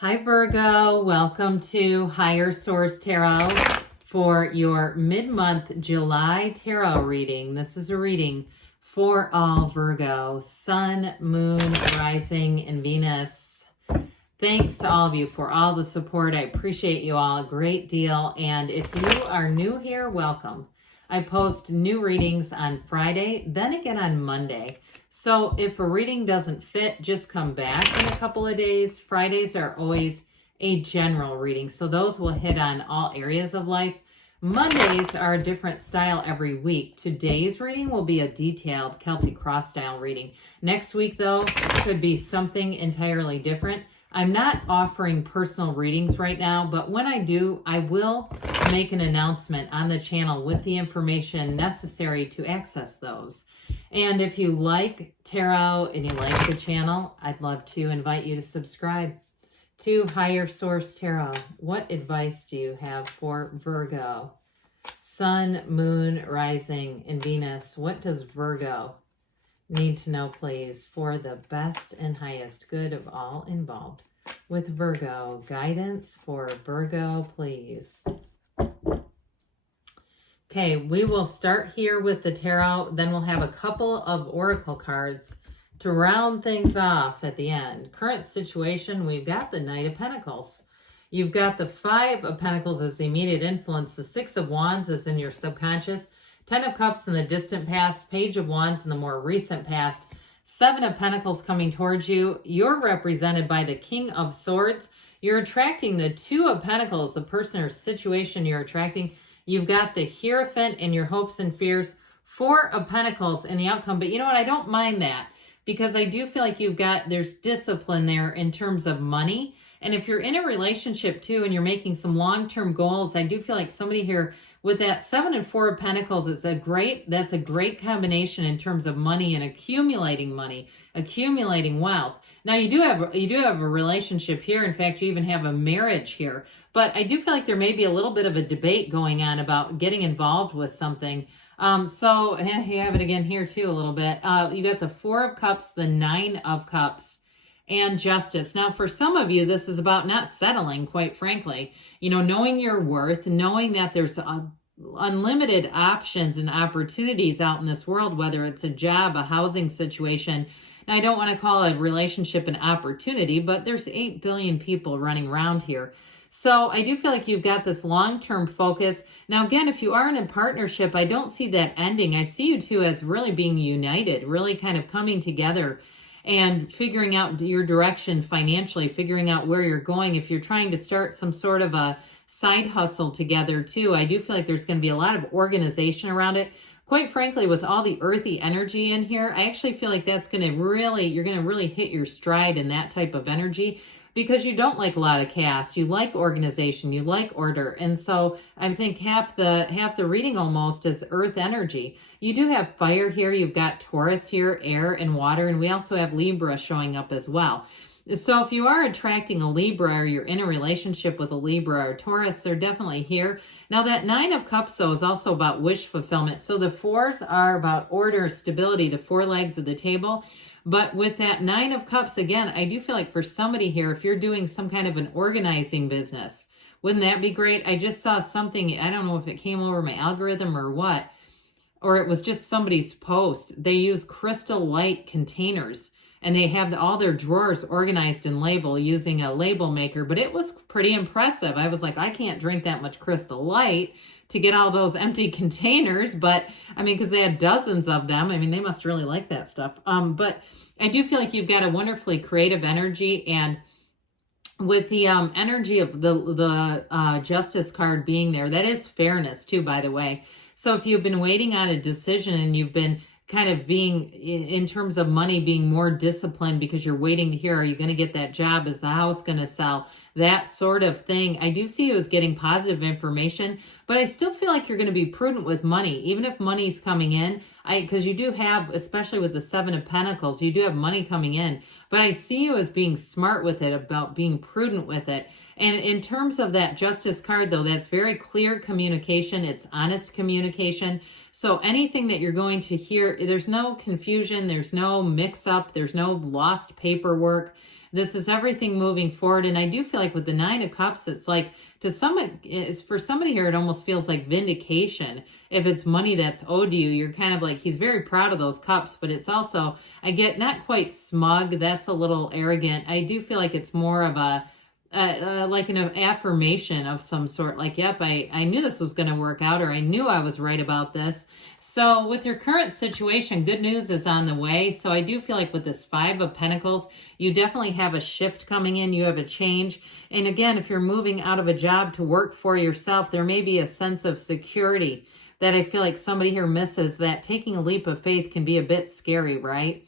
Hi Virgo, welcome to Higher Source Tarot for your mid-month July tarot reading. This is a reading for all Virgo, Sun, Moon, Rising, and Venus. Thanks to all of you for all the support. I appreciate you all a great deal. And if you are new here, welcome. I post new readings on Friday, then again on Monday. So if a reading doesn't fit, just come back in a couple of days. Fridays are always a general reading, so those will hit on all areas of life. Mondays are a different style every week. Today's reading will be a detailed Celtic cross style reading. Next week, though, could be something entirely different. I'm not offering personal readings right now, but when I do, I will make an announcement on the channel with the information necessary to access those. And if you like tarot and you like the channel, I'd love to invite you to subscribe to Higher Source Tarot. What advice do you have for Virgo? Sun, Moon, Rising, and Venus. What does Virgo need to know, please, for the best and highest good of all involved? With Virgo, guidance for Virgo, please. Okay, we will start here with the tarot, then we'll have a couple of oracle cards to round things off at the end. Current situation, we've got the Knight of Pentacles. You've got the Five of Pentacles as the immediate influence, the Six of Wands is in your subconscious, Ten of Cups in the distant past, Page of Wands in the more recent past, Seven of Pentacles coming towards you. You're represented by the King of Swords. You're attracting the Two of Pentacles, the person or situation you're attracting. You've got the Hierophant in your hopes and fears, Four of Pentacles in the outcome. But you know what? I don't mind that because I do feel like there's discipline there in terms of money. And if you're in a relationship too and you're making some long-term goals, I do feel like somebody here with that Seven and Four of Pentacles, that's a great combination in terms of money, accumulating wealth. Now you do have a relationship here. In fact, you even have a marriage here. But I do feel like there may be a little bit of a debate going on about getting involved with something. So you have it again here too a little bit. You got the Four of Cups, the Nine of Cups, and Justice. Now, for some of you, this is about not settling, quite frankly. You know, knowing your worth, knowing that there's unlimited options and opportunities out in this world, whether it's a job, a housing situation. Now, I don't want to call a relationship an opportunity, but there's 8 billion people running around here. So I do feel like you've got this long-term focus. Now, again, if you are in a partnership, I don't see that ending. I see you two as really being united, really kind of coming together and figuring out your direction financially, figuring out where you're going. If you're trying to start some sort of a side hustle together too, I do feel like there's going to be a lot of organization around it. Quite frankly, with all the earthy energy in here, I actually feel like you're going to really hit your stride in that type of energy, because you don't like a lot of chaos. You like organization, you like order. And so I think half the reading almost is earth energy. You do have fire here. You've got Taurus here, air and water. And we also have Libra showing up as well. So if you are attracting a Libra or you're in a relationship with a Libra or Taurus, they're definitely here. Now that Nine of Cups, though, is also about wish fulfillment. So the fours are about order, stability, the four legs of the table. But with that Nine of Cups, again, I do feel like for somebody here, if you're doing some kind of an organizing business, wouldn't that be great? I just saw something, I don't know if it came over my algorithm or what, or it was just somebody's post. They use crystal light containers and they have all their drawers organized and labeled using a label maker, but it was pretty impressive. I was like, I can't drink that much crystal light to get all those empty containers, but I mean, because they had dozens of them. I mean, they must really like that stuff. But I do feel like you've got a wonderfully creative energy, and with the energy of the Justice card being there, that is fairness too, by the way. So if you've been waiting on a decision and you've been kind of being, in terms of money, being more disciplined because you're waiting to hear, are you going to get that job? Is the house going to sell? That sort of thing. I do see you as getting positive information, but I still feel like you're going to be prudent with money, even if money's coming in. Because you do have, especially with the Seven of Pentacles, you do have money coming in, but I see you as being smart with it, about being prudent with it. And in terms of that Justice card, though, that's very clear communication. It's honest communication. So anything that you're going to hear, there's no confusion, there's no mix-up, there's no lost paperwork. This is everything moving forward. And I do feel like with the Nine of Cups, it's like for somebody here, it almost feels like vindication. If it's money that's owed to you, you're kind of like, he's very proud of those cups, but it's also, I get not quite smug. That's a little arrogant. I do feel like it's more of a, like an affirmation of some sort, like, yep, I knew this was going to work out, or I knew I was right about this. So with your current situation, good news is on the way. So I do feel like with this Five of Pentacles, you definitely have a shift coming in. You have a change. And again, if you're moving out of a job to work for yourself, there may be a sense of security that I feel like somebody here misses, that taking a leap of faith can be a bit scary, right?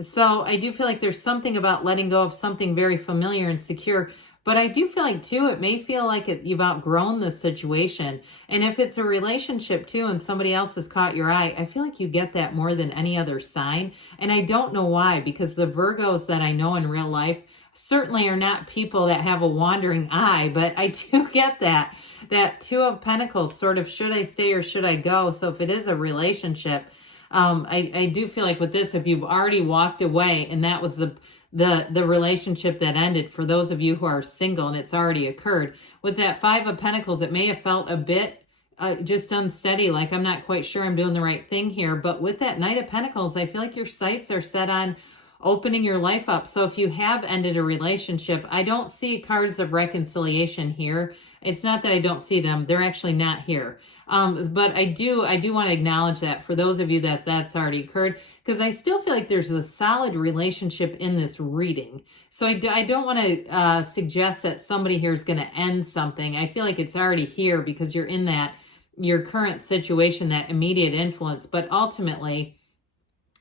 So I do feel like there's something about letting go of something very familiar and secure. But I do feel like, too, it may feel like you've outgrown this situation. And if it's a relationship, too, and somebody else has caught your eye, I feel like you get that more than any other sign. And I don't know why, because the Virgos that I know in real life certainly are not people that have a wandering eye. But I do get that Two of Pentacles, sort of, should I stay or should I go? So if it is a relationship, I do feel like with this, if you've already walked away and that was the relationship that ended, for those of you who are single and it's already occurred, with that Five of Pentacles, it may have felt a bit just unsteady, like I'm not quite sure I'm doing the right thing here. But with that Knight of Pentacles, I feel like your sights are set on opening your life up. So if you have ended a relationship, I don't see cards of reconciliation here. It's not that I don't see them. They're actually not here. But I do want to acknowledge that for those of you that's already occurred, because I still feel like there's a solid relationship in this reading. So I don't want to suggest that somebody here is going to end something. I feel like it's already here because you're in your current situation, that immediate influence. But ultimately,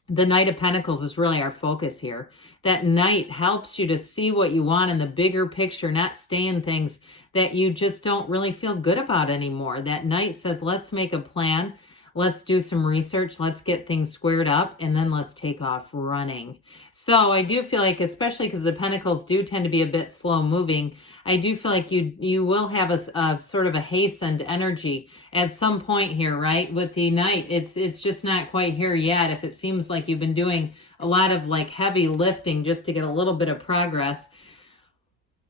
the Knight of Pentacles is really our focus here. That Knight helps you to see what you want in the bigger picture, not stay in things that you just don't really feel good about anymore. That Knight says, let's make a plan. Let's do some research. Let's get things squared up, and then let's take off running. So I do feel like, especially because the Pentacles do tend to be a bit slow moving, I do feel like you will have a sort of a hastened energy at some point here, right? With the Knight, it's just not quite here yet. If it seems like you've been doing a lot of like heavy lifting just to get a little bit of progress,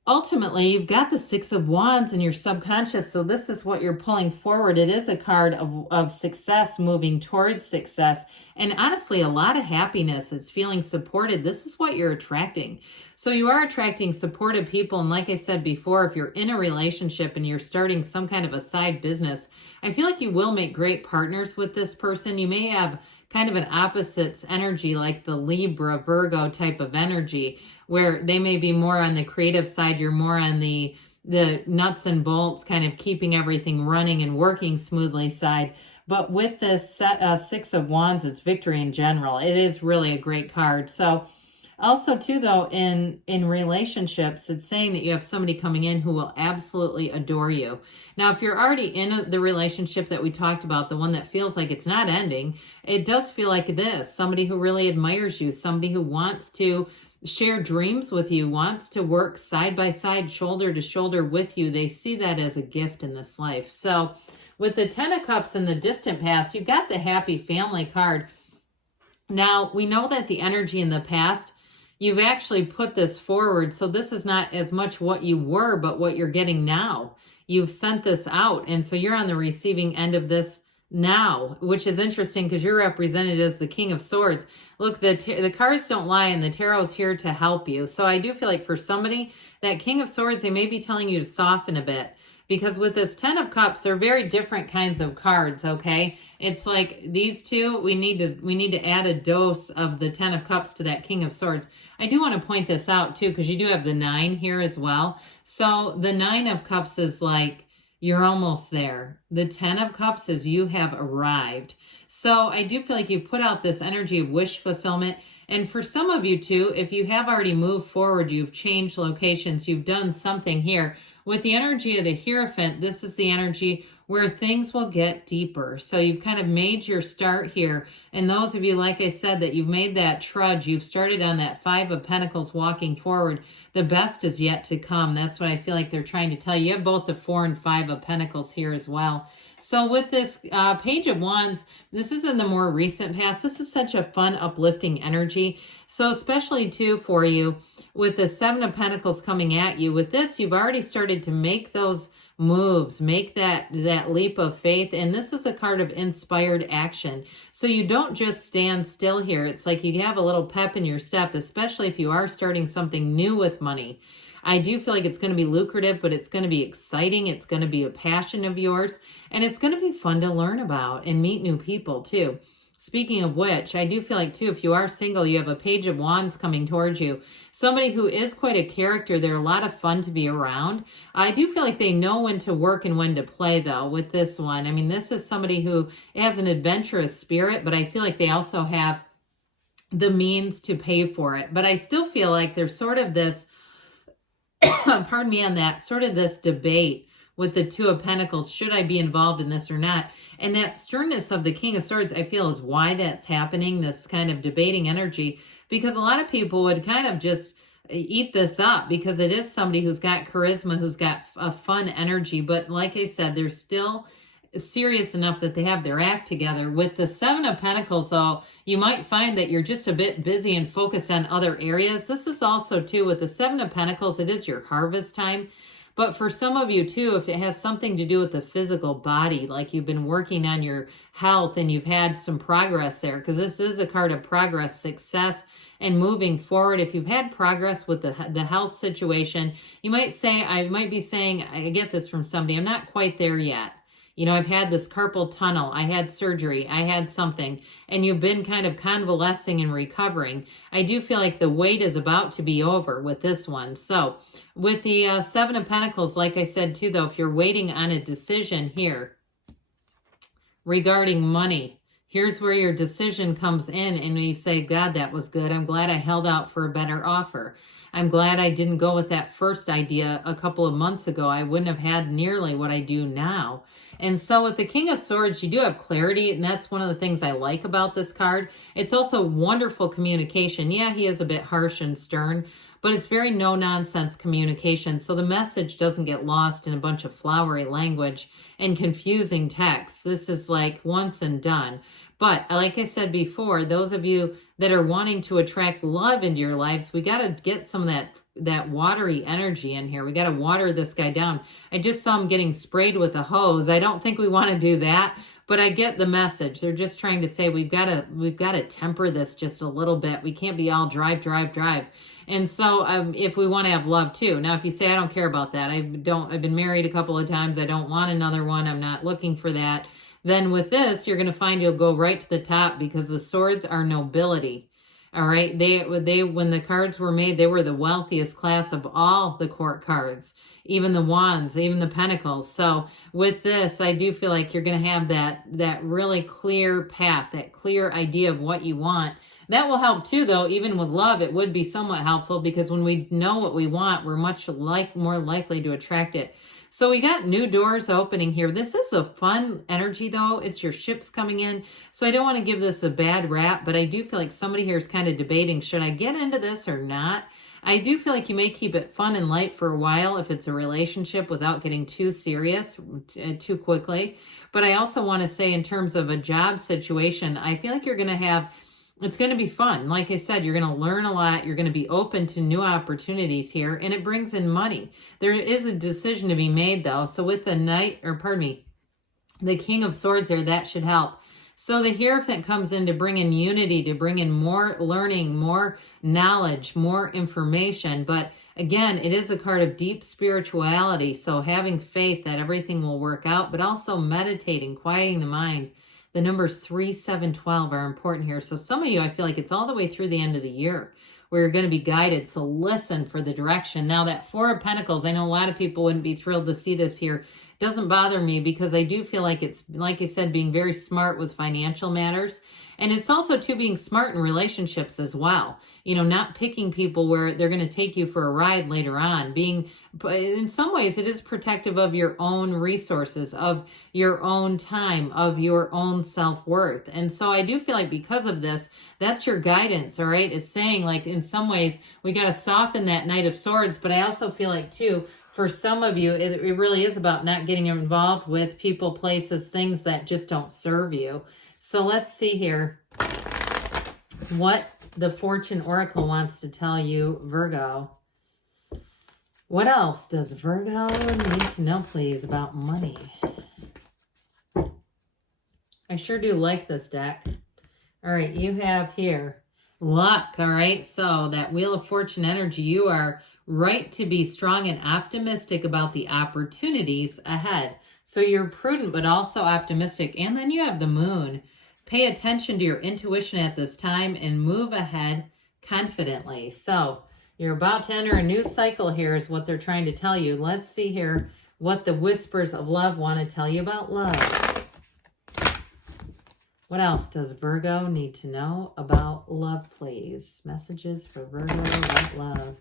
ultimately, you've got the Six of Wands in your subconscious, so this is what you're pulling forward. It is a card of success, moving towards success, and honestly, a lot of happiness. It's feeling supported. This is what you're attracting. So you are attracting supportive people, and like I said before, if you're in a relationship and you're starting some kind of a side business, I feel like you will make great partners with this person. You may have kind of an opposites energy, like the Libra, Virgo type of energy, where they may be more on the creative side, you're more on the nuts and bolts, kind of keeping everything running and working smoothly side. But with this Six of Wands, it's victory in general. It is really a great card. So also too, though, in relationships, it's saying that you have somebody coming in who will absolutely adore you. Now, if you're already in the relationship that we talked about, the one that feels like it's not ending, it does feel like this. Somebody who really admires you, somebody who wants to share dreams with you, wants to work side by side, shoulder to shoulder with you. They see that as a gift in this life. So with the Ten of Cups in the distant past, you've got the happy family card. Now, we know that the energy in the past, you've actually put this forward. So this is not as much what you were, but what you're getting now. You've sent this out. And so you're on the receiving end of this now, which is interesting because you're represented as the King of Swords. Look, the cards don't lie, and the tarot's here to help you. So I do feel like for somebody, that King of Swords, they may be telling you to soften a bit, because with this Ten of Cups, they're very different kinds of cards, okay? It's like these two, we need to add a dose of the Ten of Cups to that King of Swords. I do want to point this out too, because you do have the Nine here as well. So the Nine of Cups is like, you're almost there. The Ten of Cups is you have arrived. So I do feel like you put out this energy of wish fulfillment. And for some of you too, if you have already moved forward, you've changed locations, you've done something here. With the energy of the Hierophant, this is the energy where things will get deeper. So you've kind of made your start here. And those of you, like I said, that you've made that trudge, you've started on that Five of Pentacles walking forward, the best is yet to come. That's what I feel like they're trying to tell you. You have both the Four and Five of Pentacles here as well. So with this Page of Wands, this is in the more recent past. This is such a fun, uplifting energy. So especially too for you with the Seven of Pentacles coming at you, with this, you've already started to make those moves, make that leap of faith. And this is a card of inspired action. So you don't just stand still here. It's like you have a little pep in your step, especially if you are starting something new with money. I do feel like it's going to be lucrative, but it's going to be exciting. It's going to be a passion of yours, and it's going to be fun to learn about and meet new people too. Speaking of which, I do feel like too, if you are single, you have a Page of Wands coming towards you. Somebody who is quite a character. They're a lot of fun to be around. I do feel like they know when to work and when to play though with this one. I mean, this is somebody who has an adventurous spirit, but I feel like they also have the means to pay for it. But I still feel like there's sort of this, pardon me on that, sort of this debate with the Two of Pentacles. Should I be involved in this or not? And that sternness of the King of Swords, I feel, is why that's happening, this kind of debating energy, because a lot of people would kind of just eat this up because it is somebody who's got charisma, who's got a fun energy. But like I said, they're still serious enough that they have their act together. With the Seven of Pentacles, though, you might find that you're just a bit busy and focused on other areas. This is also, too, with the Seven of Pentacles, it is your harvest time. But for some of you, too, if it has something to do with the physical body, like you've been working on your health and you've had some progress there, because this is a card of progress, success, and moving forward. If you've had progress with the health situation, you might say, I might be saying, I get this from somebody, I'm not quite there yet. You know, I've had this carpal tunnel, I had surgery, I had something, and you've been kind of convalescing and recovering. I do feel like the wait is about to be over with this one. So with the Seven of Pentacles, like I said too, though, if you're waiting on a decision here regarding money, here's where your decision comes in and you say, God, that was good. I'm glad I held out for a better offer. I'm glad I didn't go with that first idea a couple of months ago. I wouldn't have had nearly what I do now. And so with the King of Swords, you do have clarity, and that's one of the things I like about this card. It's also wonderful communication. Yeah, he is a bit harsh and stern, but it's very no-nonsense communication, so the message doesn't get lost in a bunch of flowery language and confusing texts. This is like once and done. But like I said before, those of you that are wanting to attract love into your lives, we got to get some of that watery energy in here. We got to water this guy down. I just saw him getting sprayed with a hose. I don't think we want to do that, but I get the message. They're just trying to say we've got to temper this just a little bit. We can't be all drive. And so if we want to have love too. Now, if you say, I don't care about that, I've been married a couple of times, I don't want another one, I'm not looking for that, then with this, you're going to find you'll go right to the top because the swords are nobility. All right. They when the cards were made, they were the wealthiest class of all the court cards, even the wands, even the pentacles. So with this, I do feel like you're going to have that really clear path, that clear idea of what you want. That will help too, though. Even with love, it would be somewhat helpful because when we know what we want, we're much more likely to attract it. So we got new doors opening here. This is a fun energy, though. It's your ships coming in. So I don't want to give this a bad rap, but I do feel like somebody here is kind of debating, should I get into this or not? I do feel like you may keep it fun and light for a while if it's a relationship without getting too serious too quickly. But I also want to say in terms of a job situation, I feel like you're going to have... It's going to be fun. Like I said, you're going to learn a lot. You're going to be open to new opportunities here, and it brings in money. There is a decision to be made, though. So with the the King of Swords here, that should help. So the Hierophant comes in to bring in unity, to bring in more learning, more knowledge, more information. But again, it is a card of deep spirituality. So having faith that everything will work out, but also meditating, quieting the mind. The numbers 3, 7, 12 are important here. So some of you, I feel like it's all the way through the end of the year where you're going to be guided. So listen for the direction. Now that Four of Pentacles, I know a lot of people wouldn't be thrilled to see this here. Doesn't bother me because I do feel like it's, like I said, being very smart with financial matters. And it's also too being smart in relationships as well. You know, not picking people where they're going to take you for a ride later on. Being, in some ways, it is protective of your own resources, of your own time, of your own self-worth. And so I do feel like because of this, that's your guidance, all right? It's saying like in some ways we got to soften that Knight of Swords, but I also feel like too, for some of you, it really is about not getting involved with people, places, things that just don't serve you. So let's see here what the Fortune Oracle wants to tell you, Virgo. What else does Virgo need to know, please, about money? I sure do like this deck. All right, you have here luck, all right? So that Wheel of Fortune energy, you are right to be strong and optimistic about the opportunities ahead. So you're prudent, but also optimistic. And then you have the moon. Pay attention to your intuition at this time and move ahead confidently. So you're about to enter a new cycle here is what they're trying to tell you. Let's see here what the whispers of love want to tell you about love. What else does Virgo need to know about love, please? Messages for Virgo about love.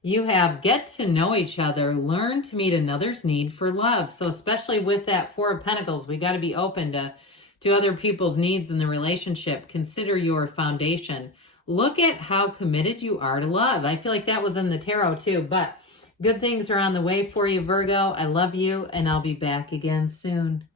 You have get to know each other, learn to meet another's need for love. So especially with that Four of Pentacles, we got to be open to other people's needs in the relationship. Consider your foundation. Look at how committed you are to love. I feel like that was in the tarot too, but good things are on the way for you, Virgo. I love you, and I'll be back again soon.